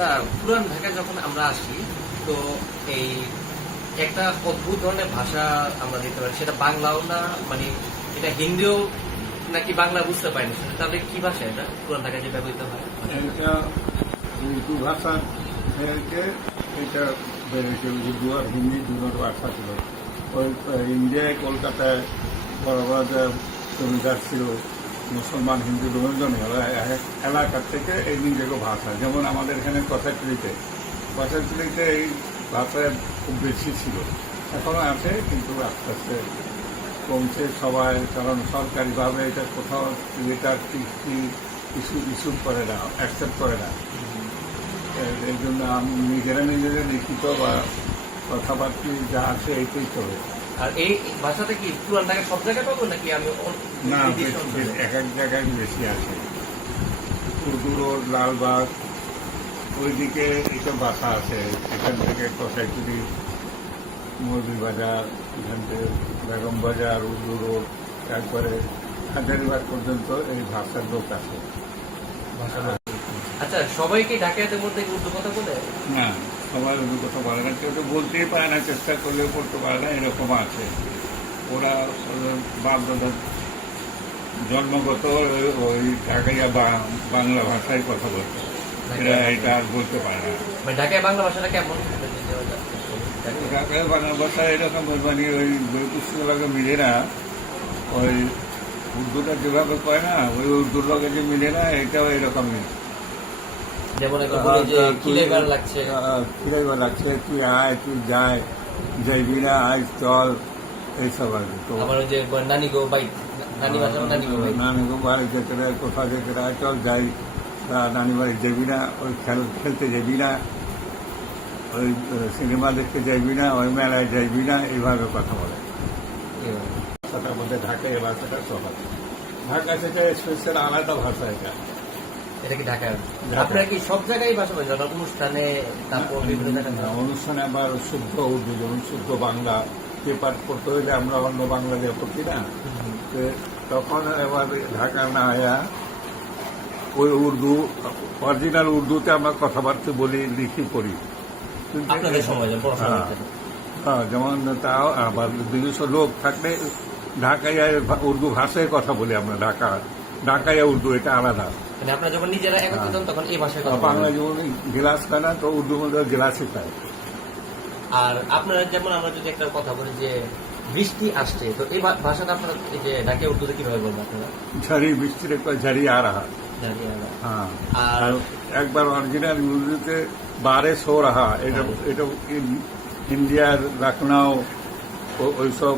আচ্ছা পুরান ঢাকায় যখন আমরা আসি, তো এই একটা অদ্ভুত ধরনের ভাষা আমরা দেখতে পারি সেটা বাংলাও না মানে এটা হিন্দিও নাকি বাংলা বুঝতে পারি না সেটা তাহলে কি ভাষা এটা? পুরান ঢাকায় যে ব্যবহৃত হয়? এটা ভাষা এটা ছিল ওই ইন্ডিয়ায় কলকাতায় বড় বড় জমিদার ছিল মুসলমান হিন্দু দুজন এলাকার থেকে এই নিজেকে ভাষা, যেমন আমাদের এখানে কথাচুরিতে কথাচুরিতে এই ভাষা খুব বেশি ছিল। এখনও আছে, কিন্তু আস্তে আস্তে কমছে সবাই, কারণ সরকারিভাবে এটা কোথাও কি ইস্যু ইস্যু করে না, অ্যাকসেপ্ট করে না। এই জন্য আমি নিজেরা নিজেদের লিখিত বা কথাবার্তা যা আছে এইটাই চলে। আর এই ভাষাটা কি পুরান সব জায়গায় পাবো নাকি আমি না এক এক জায়গায় বেশি আছে। উর্দু লালবাগ ওইদিকে এইসব বাসা আছে। এখান থেকে কষাইচুরি মুরগি বাজার এখান থেকে বেগম বাজার উর্দু রোড একবারে হাজারিবাগ পর্যন্ত এই ভাষার লোক আছে। আচ্ছা সবাই কি ঢাকায়তের মধ্যে উর্দু কথা বলে? না। সবাই উর্দু কথা বলে না কেউ তো বলতেই পারে না চেষ্টা করলেও পড়তে পারে না এরকম আছে। ওরা বাপ দাদা জন্মগত ওই- ঢাকাইয়া বা- বাংলা ভাষায় কথা বলতো। এরা এটা আর বলতে পারে না। মানে ঢাকায় বাংলা ভাষাটা কেমন? ঢাকায় বাংলা ভাষা এরকম মানে ওই বই পুস্তক মিলে না ওই উর্দুটা যেভাবে কয় না ওই উর্দুর লগে যে মিলে না এটাও এরকমই। যেমন একবার বলি যে কিলেবার লাগছে। তুই আয় তুই যায় যাইবি না আয় চল এইসব আর কি। আমার যে নানি গো বাইক নানি ভাষা নানি গো নানি গো বাড়ি যেতে কোথাও যেতে চল যাই। নানি বাড়ি যাবি না ওই খেল খেলতে যাবি না ওই সিনেমা দেখতে যাইবি না ওই মেলায় যাইবি না এইভাবে কথা বলে। মধ্যে ঢাকায় এই ভাষাটা সহজ। ঢাকা থেকে স্পেশাল আলাদা ভাষা এটা। এটা কি ঢাকার? ঢাকা। আপনারা কি সব জায়গায় বলেন যেমন অনুষ্ঠানে তারপর বিভিন্ন জায়গায় অনুষ্ঠানে আবার শুদ্ধ উর্দু যেমন শুদ্ধ বাংলা পেপার পড়তে হইলে আমরা অন্য বাংলা দিয়ে পড়ছি না? তখন এবার ঢাকা না আয়া ওই উর্দু অরিজিনাল উর্দুতে আমরা কথাবার্তা বলি লিখি পড়ি। হ্যাঁ। হ্যাঁ যেমন তাও আবার দুইশো লোক থাকলে ঢাকায় উর্দু ভাষায় কথা বলি আমরা ঢাকা ঢাকায় উর্দু এটা আলাদা। মানে আপনারা যখন নিজেরা একত্রিত হন তখন এই ভাষায় কথা বাংলা যেমন গ্লাস খায় তো উর্দু মধ্যে গ্লাসই খায় আর আপনারা যেমন আমরা যদি একটা কথা বলি যে বৃষ্টি আসছে তো এই ভাষাটা আপনারা এই যে ঢাকে উর্দুতে কীভাবে বলবেন আপনারা? ঝাড়ি বৃষ্টির একটা ঝাড়ি আর রাহা হ্যাঁ। আর একবার অরিজিনাল উর্দুতে বারে সো রাহা এটা এটা ইন- ইন্ডিয়ার লখনৌ ওইসব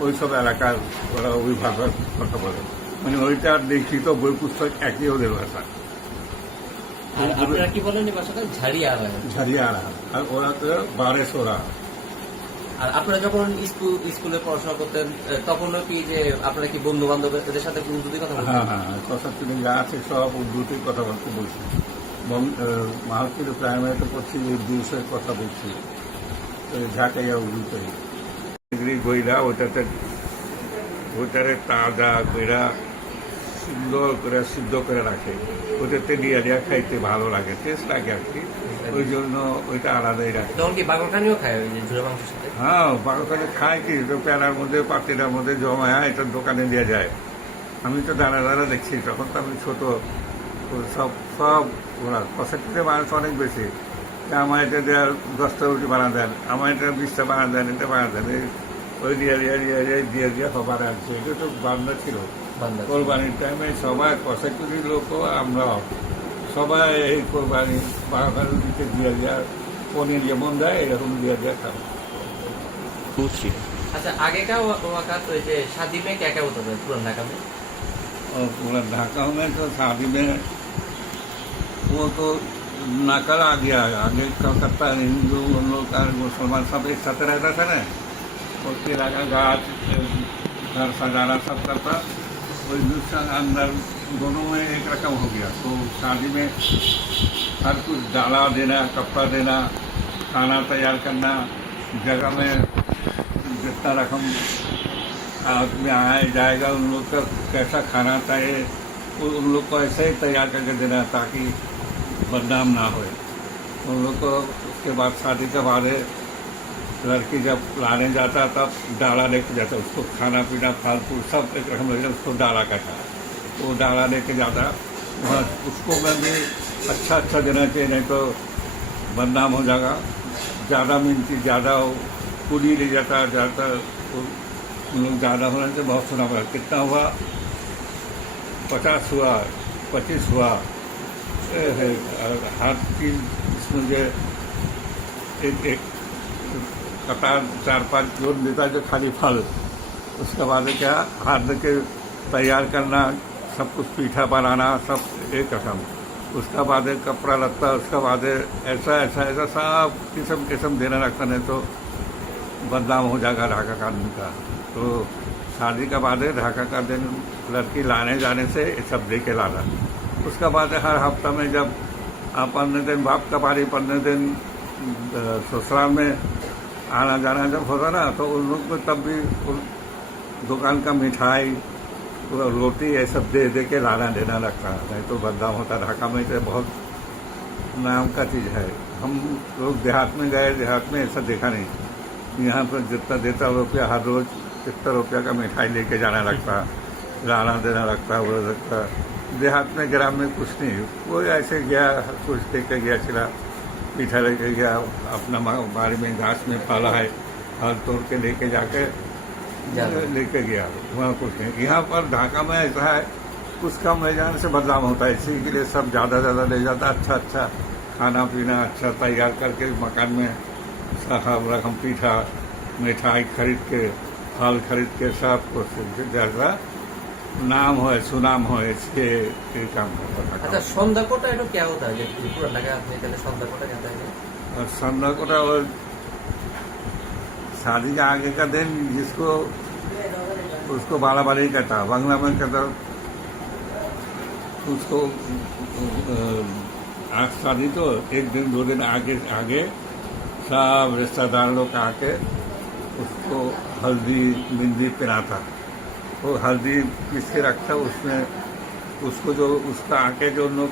ওইসব এলাকার ওরা ওই ভাষার কথা বলে। মানে ওইটার লিখিত বই পুস্তক একই ওদের ভাষা। আর আপনারা কি বলেন এই ভাষাটা? ঝাড়িয়া হয় আর ওরা তো বারে সো আর আপনারা যখন স্কুল স্কুলে পড়াশোনা করতেন তখনও কি যে আপনারা কি বন্ধু বান্ধবদের সাথে উর্দুতে কথা বলতেন? হ্যাঁ হ্যাঁ কথা তুমি যা আছে সব উর্দুতেই কথাবার্তা বলছি। মাহাতির প্রাইমারিতে পড়ছি উর্দুতে কথা বলছি। ওই ঢাকাইয়া উর্দুতে। ডিগ্রি গইরা ওটাতে ওটারে তাজা কইরা সুন্দর করে সিদ্ধ করে রাখে। ওটাতে দিয়া দিয়া খাইতে ভালো লাগে টেস্ট লাগে আর কি। ওই জন্য ওইটা আলাদাই রাখে। তখন কি বাগরখানিও খায় ওই যে ঝুড়ে মাংসের সাথে? হ্যাঁ বারোখানে খায় কি? তো প্যারার মধ্যে পাতিটার মধ্যে জমা হয় এটা দোকানে দিয়ে যায়। আমি তো দাঁড়া দাঁড়া দেখছি তখন তো আমি ছোট। সব সব ওরা পঁচাত্তরে মানুষ অনেক বেশি। আমার এটা দেওয়া দশটা রুটি বানা দেন। আমার এটা বিশটা বানা দেন এটা বানা দেন। ওই দিয়ে দিয়ে দিয়ে দিয়ে দিয়ে সবার আনছে এটা তো বান্ধব ছিল। কোরবানির টাইমে সবাই পঁচাত্তরি লোকও আমরাও সবাই এই কোরবানি বারোখানে রুটিতে দিয়ে দেওয়া পনির যেমন দেয় এরকম দিয়ে দেওয়া খাবো বুঝছি अच्छा आगे का हुआ हुआ का तो ये शादी में क्या क्या होता था पुरान ढाका में और पूरा ढाका में तो शादी में वो तो नकल आ गया है आगे कलकत्ता हिंदू उन लोग का मुसलमान सब एक साथ रहता था ना और केला का गाछ घर सजाना सब करता वो हिंदुस्तान अंदर दोनों में एक रकम हो गया। तो शादी में हर कुछ डाला देना, कपड़ा देना, खाना तैयार करना, जगह में जितना रकम आदमी आया जाएगा, उन लोग का कैसा खाना चाहिए उन लोग को ऐसे ही तैयार करके देना ताकि बदनाम ना हो उन लोग को उसके बाद शादी के बाद लड़की जब लाने जाता, तब डाला लेके जाता। उसको खाना पीना फल फूल सब एक रकम उसको डाला कहता वो डाला लेके जाता। वहाँ उसको मैं भी अच्छा अच्छा देना चाहिए, नहीं तो बदनाम हो जाएगा। ज़्यादा मिलती ज़्यादा हो पूरी ले जाता, ज़्यादा वो उन लोग ज़्यादा होने से बहुत सुना पड़ा। कितना हुआ? पचास हुआ, पच्चीस हुआ। हर चीज़ जो एक एक कतार चार पाँच देता है जो खाली फल। उसके बाद क्या, हाथ के तैयार करना, सब कुछ पीठा बनाना, सब एक रकम। उसका बाद कपड़ा लगता उसका बाद ऐसा ऐसा ऐसा सब किस्म किस्म देना रखता, नहीं तो बदनाम हो जाएगा ढाका का आदमी का। तो शादी का बाद ढाका का दिन लड़की लाने जाने से ये सब दे के लाना। उसका बाद हर हफ़्ता में जब पंद्रह दिन, बाप का बारी पंद्रह दिन ससुराल में आना जाना जब होता ना तो उन लोग को तब भी दुकान का मिठाई रोटी ये सब दे दे के लाना देना लगता। नहीं तो बदनाम होता, ढाका में तो बहुत नाम का चीज़ है। हम लोग देहात में गए, देहात में ऐसा देखा नहीं। यहाँ पर जितना देता रुपया, हर रोज कितना रुपया का मिठाई लेके जाना लगता, लाना देना लगता, वो लगता। देहात में, ग्राम में कुछ नहीं। कोई ऐसे गया, कुछ दे के गया चिला पीठा लेके गया अपना बाड़ी में घास में पाला है हल तोड़ के लेके जाके लेके गया। वहाँ कुछ नहीं। यहाँ पर ढाका में ऐसा है कुछ कम ले जाने से बदलाव होता है इसी के लिए सब ज़्यादा ज़्यादा ले जाता है। अच्छा अच्छा खाना पीना अच्छा तैयार करके मकान में सब रकम पीठा मिठाई खरीद के फल खरीद के सब कुछ जैसा नाम हो सुनाम हो इसके ये काम होता था अच्छा সন্ধ্যা কোটা এটা क्या होता है जब पुरान ढाका আপনি এখানে সন্ধ্যা কোটা कहते हैं और संध्या को तो वो शादी का आगे का दिन जिसको उसको बाला बाली कहता बांग्ला में कहता उसको अ, आज शादी तो एक दिन दो दिन आगे आगे सब रिश्तेदार लोग आके उसको हल्दी मेहंदी पिराता वो हल्दी पीस के रखता, उसमें उसको जो, उसका आके जो लोग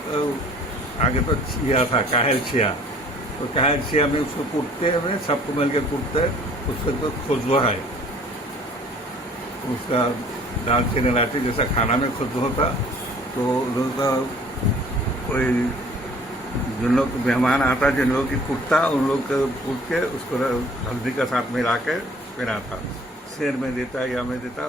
आगे तो छिया था, काहल छिया तो काहल छिया में उसको कूटते हैं, सबको मिल के कूटते उसको तो खुशबू है। उसका दालचीनी इलायची जैसा खाना में खुशबू होता तो लोग का कोई जिन लोग मेहमान आता, जिन लोग की कुटता, उन लोग को कूट के उसको हल्दी का साथ मिला के पिराता शेर में देता, या में देता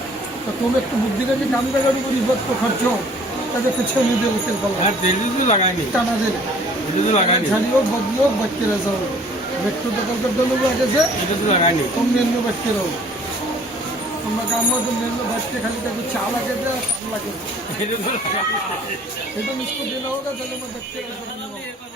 तो तुम एक तो बुद्धि करके काम का करो पूरी वक्त को खर्चो तभी कुछ नहीं दे उसे बोल यार दिल्ली तो लगाएंगे ताना दे दिल्ली तो लगाएंगे झाड़ियो बदलो बचते रह जाओ व्यक्ति तो कल कर दोगे आगे से दिल्ली तो लगाएंगे तुम मेरे में बचते रहो তোমরা কামো তো মেরলো বাঁচতে খালি তাকে চা লাগে দেয় আর লাগে এটা মিস করে দিলে হোক তাহলে আমার বাচ্চা